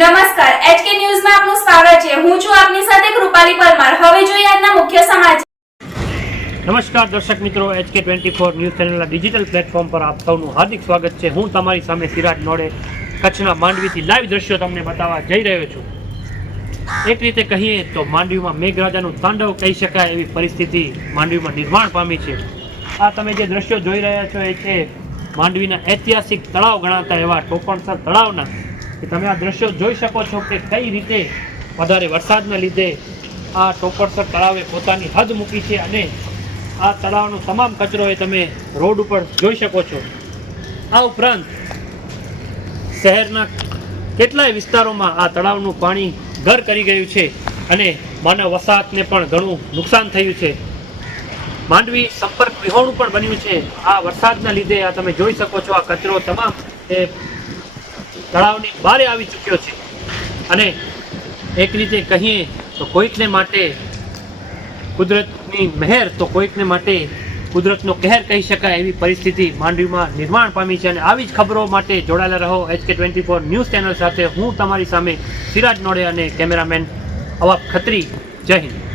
નમસ્કાર એચકે ન્યૂઝમાં આપનું સ્વાગત છે. હું છું આપની સાથે કૃપાલી પરમાર. હવે જોઈએ આજના મુખ્ય સમાચાર. નમસ્કાર, દર્શક મિત્રો. એચકે ટ્વેન્ટી ફોર ન્યૂઝ ચેનલના ડિજિટલ પ્લેટફોર્મ પર આપ સૌનું હાર્દિક સ્વાગત છે. હું તમારી સામે સિરાજ નોડે, કચ્છના માંડવીથી લાઈવ દ્રશ્યો તમને બતાવવા જઈ રહ્યો છું. એક રીતે કહીએ તો માંડવીમાં મેઘરાજાનું તાંડવ કહી શકાય એવી પરિસ્થિતિ માંડવીમાં નિર્માણ પામી છે. આ તમે જે દ્રશ્યો જોઈ રહ્યા છો, એ છે માંડવીના ઐતિહાસિક તળાવ ગણાતા એવા ટોપણસર તળાવના કે તમે આ દ્રશ્યો જોઈ શકો છો કે કઈ રીતે વધારે વરસાદના લીધે આ ટોપરસર તળાવે પોતાની હદ મૂકી છે અને આ તળાવનો તમામ કચરો એ તમે રોડ ઉપર જોઈ શકો છો. આ ઉપરાંત શહેરના કેટલાય વિસ્તારોમાં આ તળાવનું પાણી ઘર કરી ગયું છે અને માનવ વસાહતને પણ ઘણું નુકસાન થયું છે. માંડવી સંપર્ક વિહોણું પણ બન્યું છે. આ વરસાદના લીધે આ તમે જોઈ શકો છો આ કચરો તમામ એ તળાવની બહાર આવી ચૂક્યો છે. અને એક રીતે કહીએ તો કોઈકને માટે કુદરતની મહેર તો કોઈકને માટે કુદરતનો કહેર કહી શકાય એવી પરિસ્થિતિ માંડવીમાં નિર્માણ પામી છે. અને આવી જ ખબરો માટે જોડાયેલા રહો HK twenty four news channel સાથે. હું તમારી સામે સિરાજ નોડે અને કેમેરામેન અવાબ ખત્રી. જય હિન્દ.